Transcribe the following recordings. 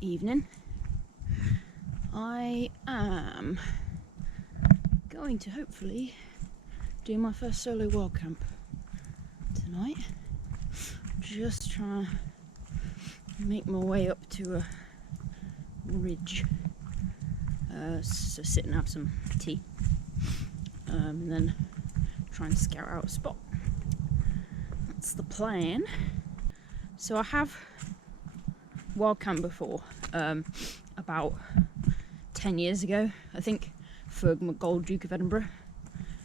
evening. I am going to hopefully do my first solo wild camp tonight. Just trying to make my way up to a ridge, so sit and have some tea, and then try and scout out a spot. That's the plan. So I have wild camped before, about 10 years ago, I think, for my Gold Duke of Edinburgh,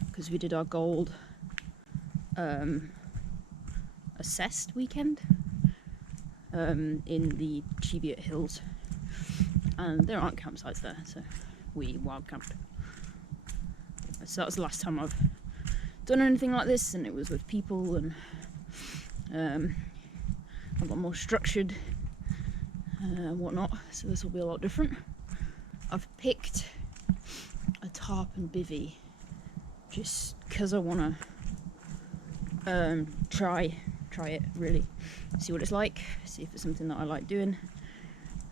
because we did our gold assessed weekend in the Cheviot Hills, and there aren't campsites there, so we wild camped. So that was the last time I've done anything like this, and it was with people, and I got more structured and whatnot, so this will be a lot different. I've picked a Tarp and Bivi just because I want to try it, really see what it's like, see if it's something that I like doing,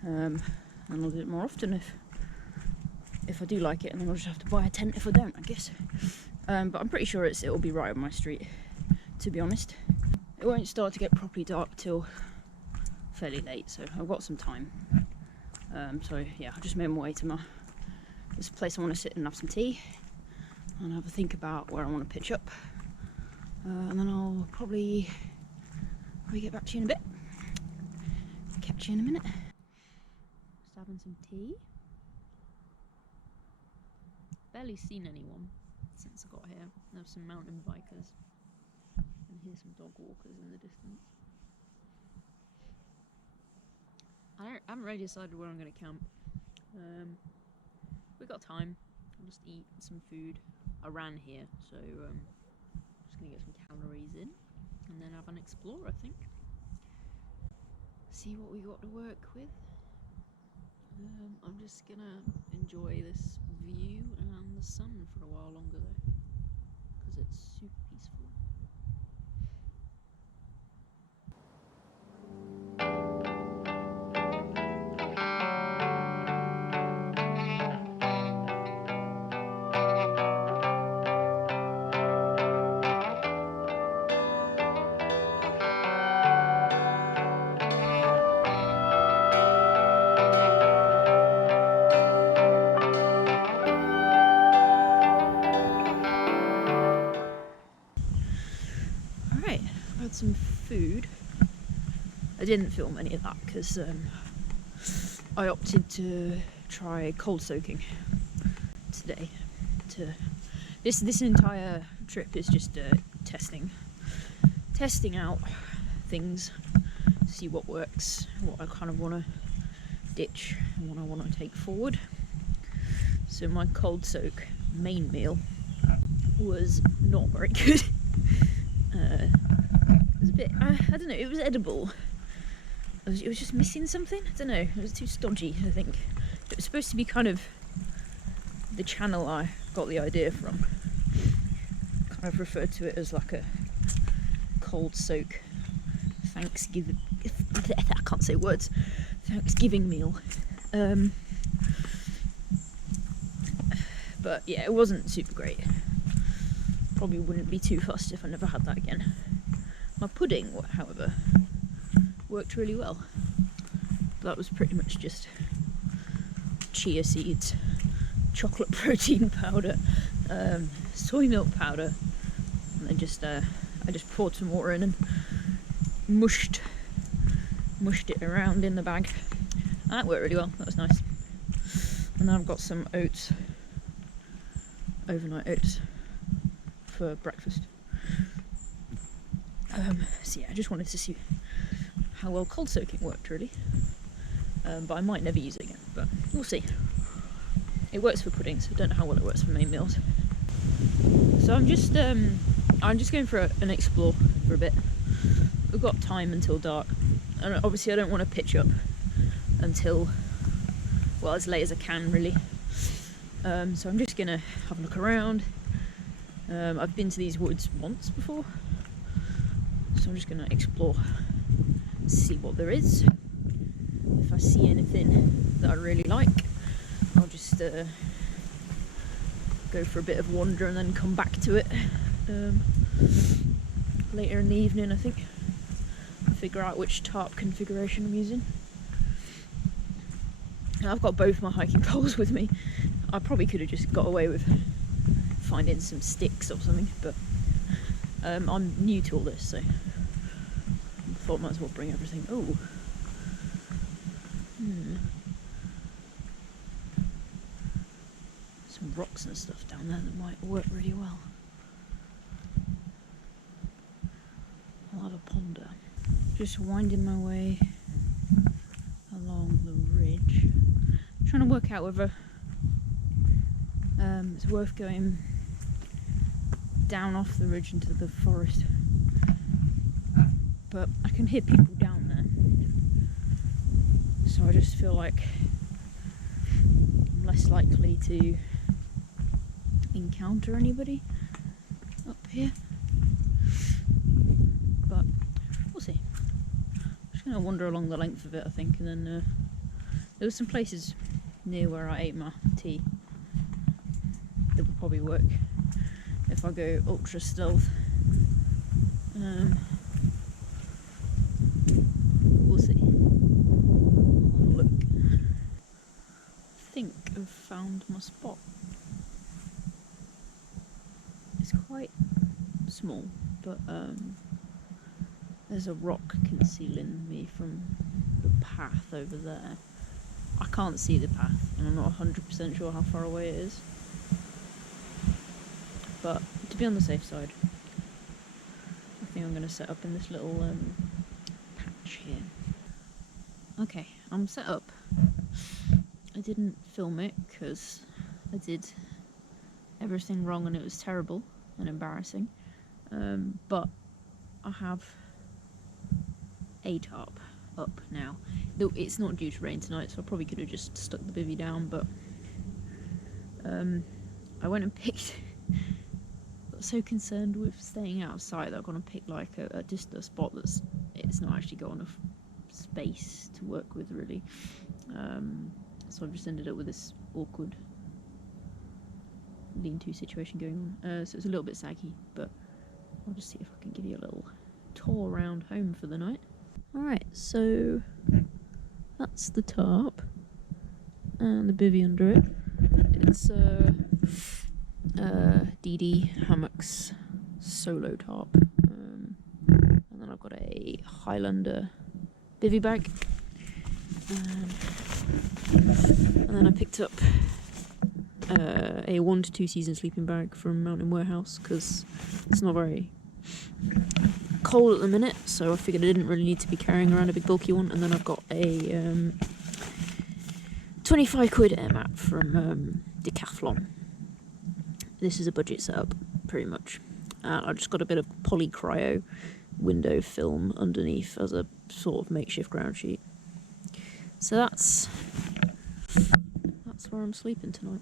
and I'll do it more often if I do like it, and then I'll just have to buy a tent if I don't, I guess. But I'm pretty sure it'll be right on my street, to be honest. It won't start to get properly dark till fairly late, so I've got some time. So yeah, I just made my way to this place I want to sit and have some tea and have a think about where I want to pitch up, and then I'll probably get back to you in a bit. Catch you in a minute. Just having some tea. Barely seen anyone since I got here. There's some mountain bikers and here's some dog walkers in the distance. I haven't really decided where I'm going to camp. We've got time. I'll just eat some food. I ran here, so just going to get some calories in and then have an explore, I think. See what we got to work with. I'm just going to enjoy this view and the sun for a while longer though, because it's super peaceful. Some food. I didn't film any of that because I opted to try cold soaking today. This entire trip is just testing out things, see what works, what I kind of want to ditch and what I want to take forward. So my cold soak main meal was not very good. It was a bit, I don't know, it was edible. It was just missing something, I don't know, it was too stodgy, I think. It was supposed to be kind of the channel I got the idea from. Kind of referred to it as like a cold soak Thanksgiving, I can't say words, Thanksgiving meal. But yeah, it wasn't super great. Probably wouldn't be too fussed if I never had that again. My pudding, however, worked really well. That was pretty much just chia seeds, chocolate protein powder, soy milk powder, and then I just poured some water in and mushed it around in the bag. And that worked really well. That was nice. And now I've got some oats, overnight oats, for breakfast. So yeah, I just wanted to see how well cold soaking worked, really. But I might never use it again, but we'll see. It works for puddings, I don't know how well it works for main meals. So I'm just going for an explore for a bit. We've got time until dark, and obviously I don't want to pitch up until, well, as late as I can, really. So I'm just gonna have a look around. I've been to these woods once before, so I'm just gonna explore, see what there is. if I see anything that I really like, I'll just go for a bit of wander and then come back to it later in the evening, I think. Figure out which tarp configuration I'm using. I've got both my hiking poles with me. I probably could have just got away with finding some sticks or something, but I'm new to all this, so I thought I might as well bring everything. Oh. Some rocks and stuff down there that might work really well. I'll have a ponder. Just winding my way along the ridge. Trying to work out whether it's worth going down off the ridge into the forest. But I can hear people down there. So I just feel like I'm less likely to encounter anybody up here. But we'll see. I'm just going to wander along the length of it, I think, and then there were some places near where I ate my tea that would probably work if I go ultra stealth. We'll see. I'll have a look. I think I've found my spot. It's quite small, but there's a rock concealing me from the path over there. I can't see the path, and I'm not 100% sure how far away it is. But to be on the safe side, I think I'm going to set up in this little patch here. Okay, I'm set up. I didn't film it because I did everything wrong and it was terrible and embarrassing. But I have a tarp up now. Though it's not due to rain tonight, so I probably could have just stuck the bivvy down, but I went and picked got so concerned with staying out of sight that I've gone and picked like just a spot it's not actually got enough space to work with, really. So I've just ended up with this awkward lean-to situation going on. So it's a little bit saggy, but I'll just see if I can give you a little tour around home for the night. Alright, so that's the tarp and the bivvy under it. It's DD Hammocks solo tarp, and then I've got a Highlander bivvy bag, and then I picked up a 1 to 2 season sleeping bag from Mountain Warehouse because it's not very cold at the minute, so I figured I didn't really need to be carrying around a big bulky one. And then I've got a 25 quid air mat from Decathlon. This is a budget setup, pretty much. I just got a bit of poly cryo window film underneath as a sort of makeshift ground sheet. So that's where I'm sleeping tonight.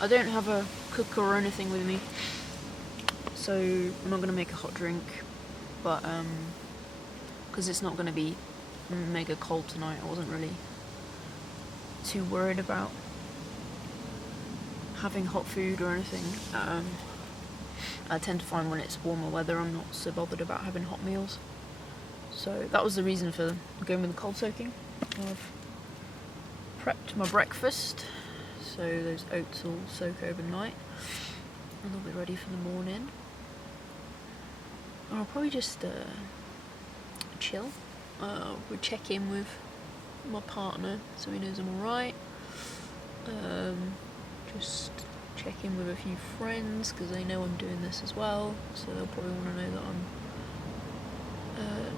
I don't have a cooker or anything with me, so I'm not going to make a hot drink, but because it's not going to be mega cold tonight, I wasn't really too worried about having hot food or anything. I tend to find when it's warmer weather I'm not so bothered about having hot meals. So that was the reason for going with the cold soaking. I've prepped my breakfast, so those oats will soak overnight and they'll be ready for the morning. I'll probably just chill. We'll check in with my partner so he knows I'm alright. Just check in with a few friends because they know I'm doing this as well, so they'll probably want to know that I'm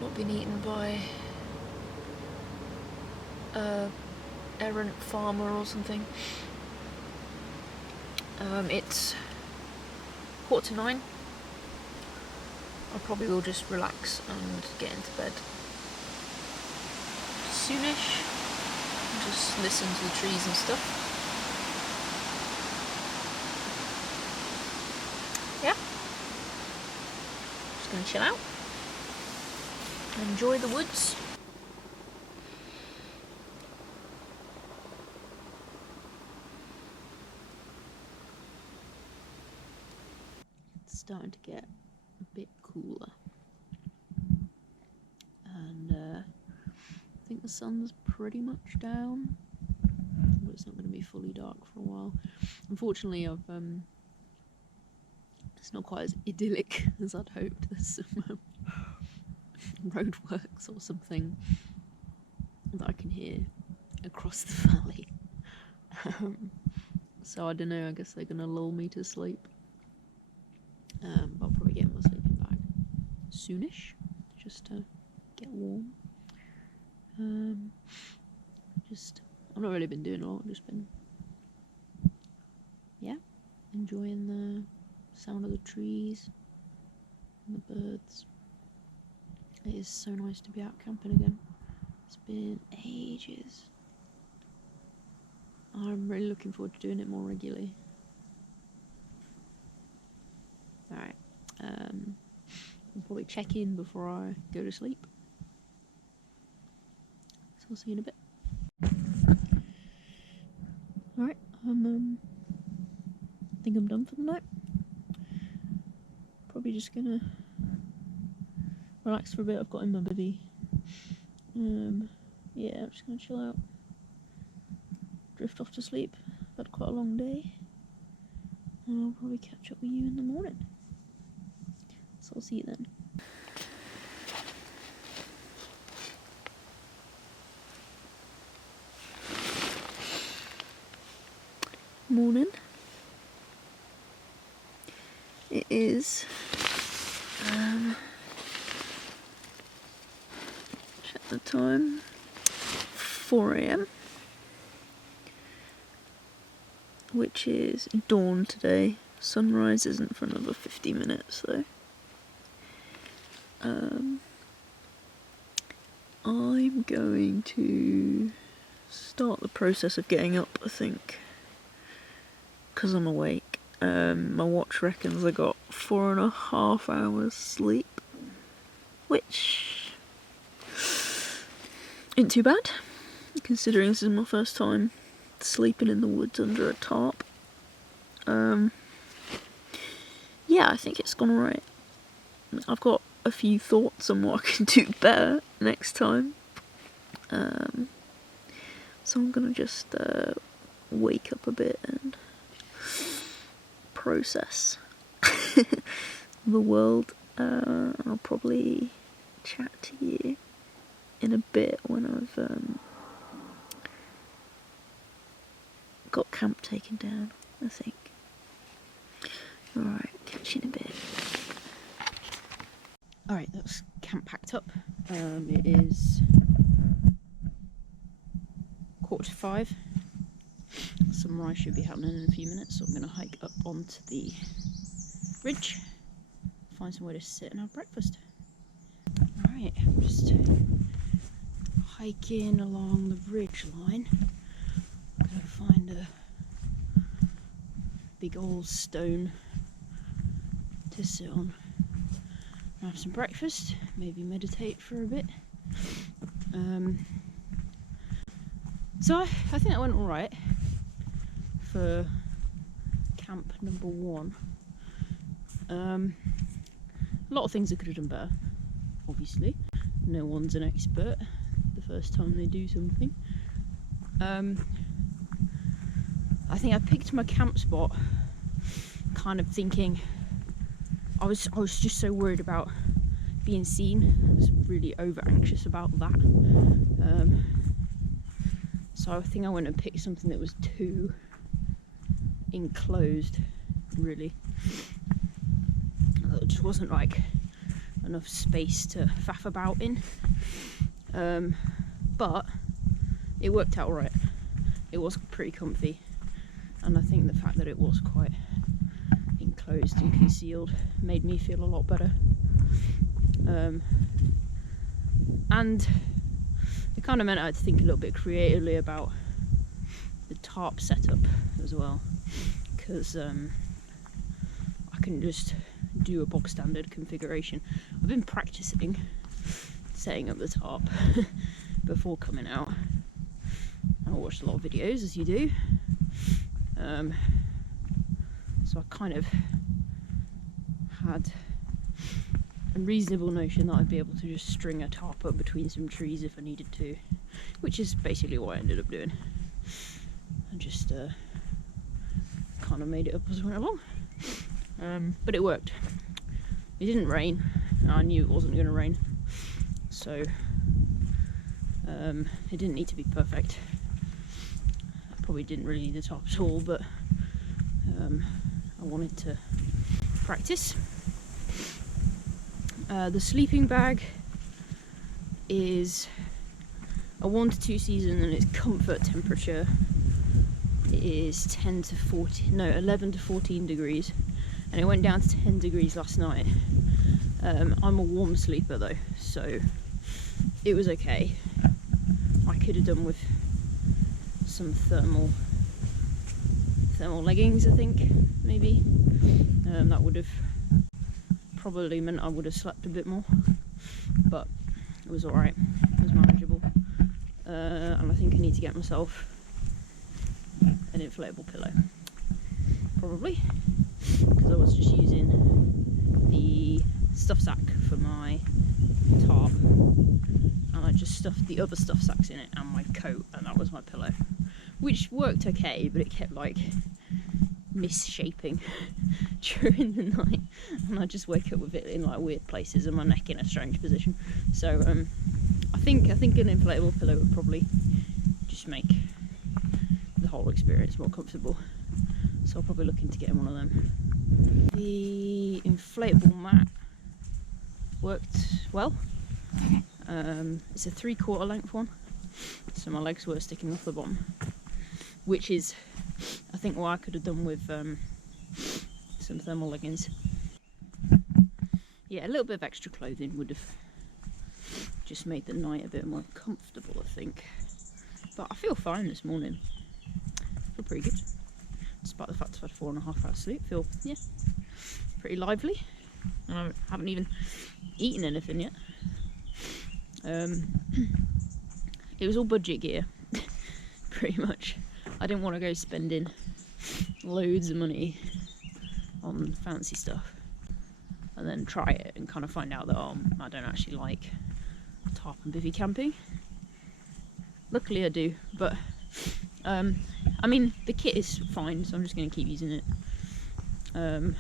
not being eaten by errant farmer or something. It's 8:45. I probably will just relax and get into bed soonish and just listen to the trees and stuff. Yeah, just gonna chill out and enjoy the woods. It's starting to get a bit cooler, and I think the sun's pretty much down, but it's not going to be fully dark for a while. Unfortunately, it's not quite as idyllic as I'd hoped. There's some roadworks or something that I can hear across the valley. So I don't know, I guess they're going to lull me to sleep. But I'll probably get in my sleeping bag soonish, just to get warm. I've not really been doing a lot, I've just been, enjoying the sound of the trees and the birds. It is so nice to be out camping again. It's been ages. I'm really looking forward to doing it more regularly. Alright, I'll probably check in before I go to sleep. So I'll see you in a bit. Alright, I think I'm done for the night. Probably just gonna relax for a bit. I've got in my bivvy. I'm just gonna chill out, drift off to sleep. I've had quite a long day, and I'll probably catch up with you in the morning. So I'll see you then. Morning. It is check the time, 4 AM, which is dawn today. Sunrise isn't for another 50 minutes though. I'm going to start the process of getting up, I think, because I'm awake. My watch reckons I got 4.5 hours sleep, which isn't too bad, considering this is my first time sleeping in the woods under a tarp. I think it's gone alright. I've got a few thoughts on what I can do better next time. So I'm gonna just wake up a bit and process the world. I'll probably chat to you in a bit when I've got camp taken down, I think. Alright, catch you in a bit. Alright, that's camp packed up. It is 4:45. Sunrise should be happening in a few minutes, so I'm going to hike up onto the ridge, find somewhere to sit and have breakfast. Alright, I'm just hiking along the ridge line. I'm going to find a big old stone to sit on and have some breakfast, maybe meditate for a bit. So I think that went alright for camp number 1. A lot of things I could have done better, obviously. no one's an expert the first time they do something. I think I picked my camp spot kind of thinking I was just so worried about being seen. I was really over anxious about that. So I think I went and picked something that was too enclosed, really. It just wasn't like enough space to faff about in. But it worked out right. It was pretty comfy, and I think the fact that it was quite enclosed and concealed made me feel a lot better. And it kind of meant I had to think a little bit creatively about the tarp setup as well, because I couldn't just do a bog standard configuration. I've been practicing setting up the tarp before coming out. I watched a lot of videos, as you do, so I kind of had a reasonable notion that I'd be able to just string a tarp up between some trees if I needed to, which is basically what I ended up doing. I just kind of made it up as I went along, but it worked. It didn't rain. I knew it wasn't going to rain, so it didn't need to be perfect. I probably didn't really need the tarp at all, but I wanted to practice. The sleeping bag is a 1 to 2 season, and its comfort temperature is 11 to 14 degrees, and it went down to 10 degrees last night. I'm a warm sleeper though, so it was okay. I could have done with some thermal leggings, I think, maybe. That would have probably meant I would have slept a bit more, but it was alright, it was manageable. And I think I need to get myself an inflatable pillow, probably, because I was just using the stuff sack for my tarp, and I just stuffed the other stuff sacks in it and my coat, and that was my pillow, which worked okay, but it kept like misshaping during the night, and I just wake up with it in like weird places and my neck in a strange position. So I think an inflatable pillow would probably just make the whole experience more comfortable, so I'll probably look into getting one of them. The inflatable mat worked well. It's a 3/4 length one, so my legs were sticking off the bottom, which is I think what I could have done with some thermal leggings. Yeah, a little bit of extra clothing would have just made the night a bit more comfortable, I think. But I feel fine this morning. I feel pretty good, despite the fact I've had 4.5 hours sleep. Feel, yeah, pretty lively, and I haven't even eaten anything yet. It was all budget gear, pretty much. I didn't want to go spending loads of money on fancy stuff and then try it and kind of find out that I don't actually like tarp and bivy camping. Luckily I do, but I mean, the kit is fine, so I'm just going to keep using it. I'll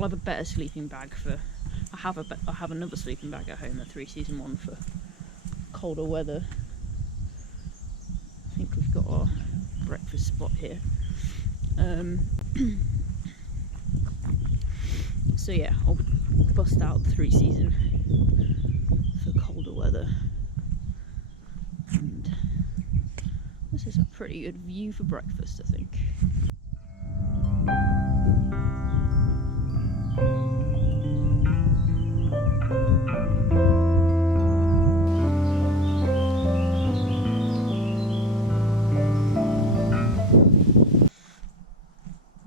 have a better sleeping bag for. I have another sleeping bag at home, a 3-season one for colder weather. I think we've got our breakfast spot here. So yeah, I'll bust out the 3-season for colder weather. And this is a pretty good view for breakfast, I think.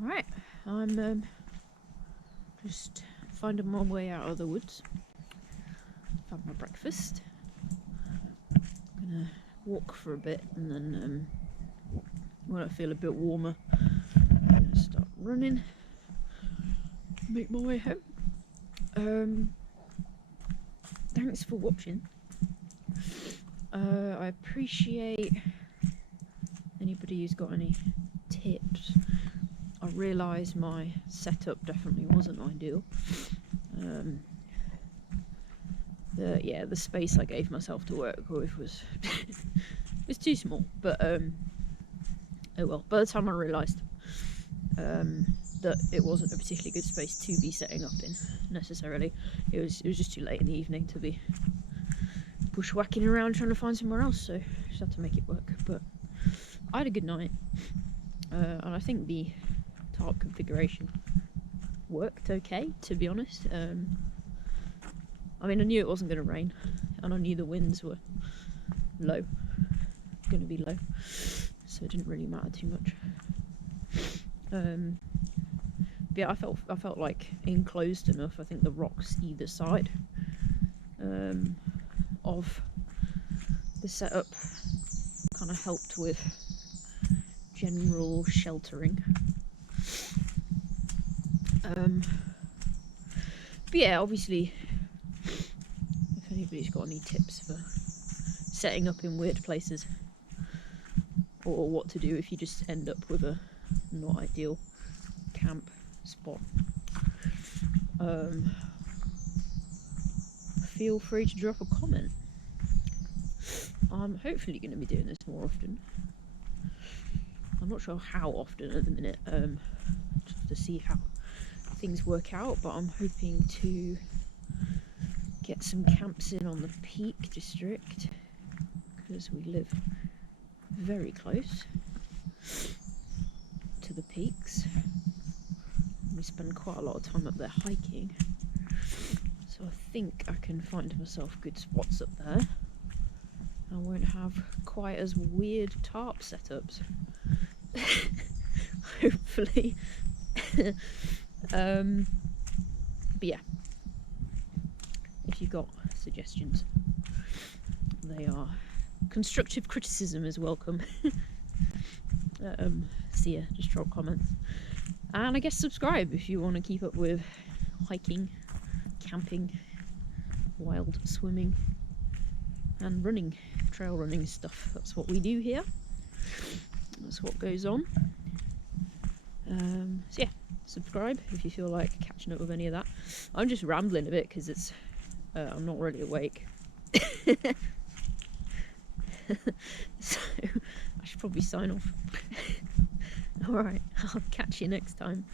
Alright, I'm just finding my way out of the woods. Found my breakfast. I'm gonna walk for a bit, and then when I feel a bit warmer, I'm gonna start running, make my way home. thanks for watching. I appreciate anybody who's got any tips. I realise my setup definitely wasn't ideal. The space I gave myself to work with was was too small, but oh well. By the time I realised that it wasn't a particularly good space to be setting up in necessarily, it was just too late in the evening to be bushwhacking around trying to find somewhere else, so just had to make it work. But I had a good night, and I think the tarp configuration worked okay, to be honest. I mean, I knew it wasn't going to rain, and I knew the winds were going to be low, so it didn't really matter too much. But yeah, I felt like enclosed enough. I think the rocks either side of the setup kind of helped with general sheltering. But yeah, obviously, if anybody's got any tips for setting up in weird places, or what to do if you just end up with a not ideal camp spot, feel free to drop a comment. I'm hopefully going to be doing this more often. I'm not sure how often at the minute, just to see how things work out, but I'm hoping to get some camps in on the Peak District, because we live very close to the peaks. We spend quite a lot of time up there hiking, so I think I can find myself good spots up there. I won't have quite as weird tarp setups. Hopefully. But yeah, if you've got suggestions, they are constructive criticism is welcome. So yeah, just drop comments, and I guess subscribe if you want to keep up with hiking, camping, wild swimming, and running, trail running stuff. That's what we do here. That's what goes on. So yeah, subscribe if you feel like catching up with any of that. I'm just rambling a bit because it's I'm not really awake. So I should probably sign off. Alright, I'll catch you next time.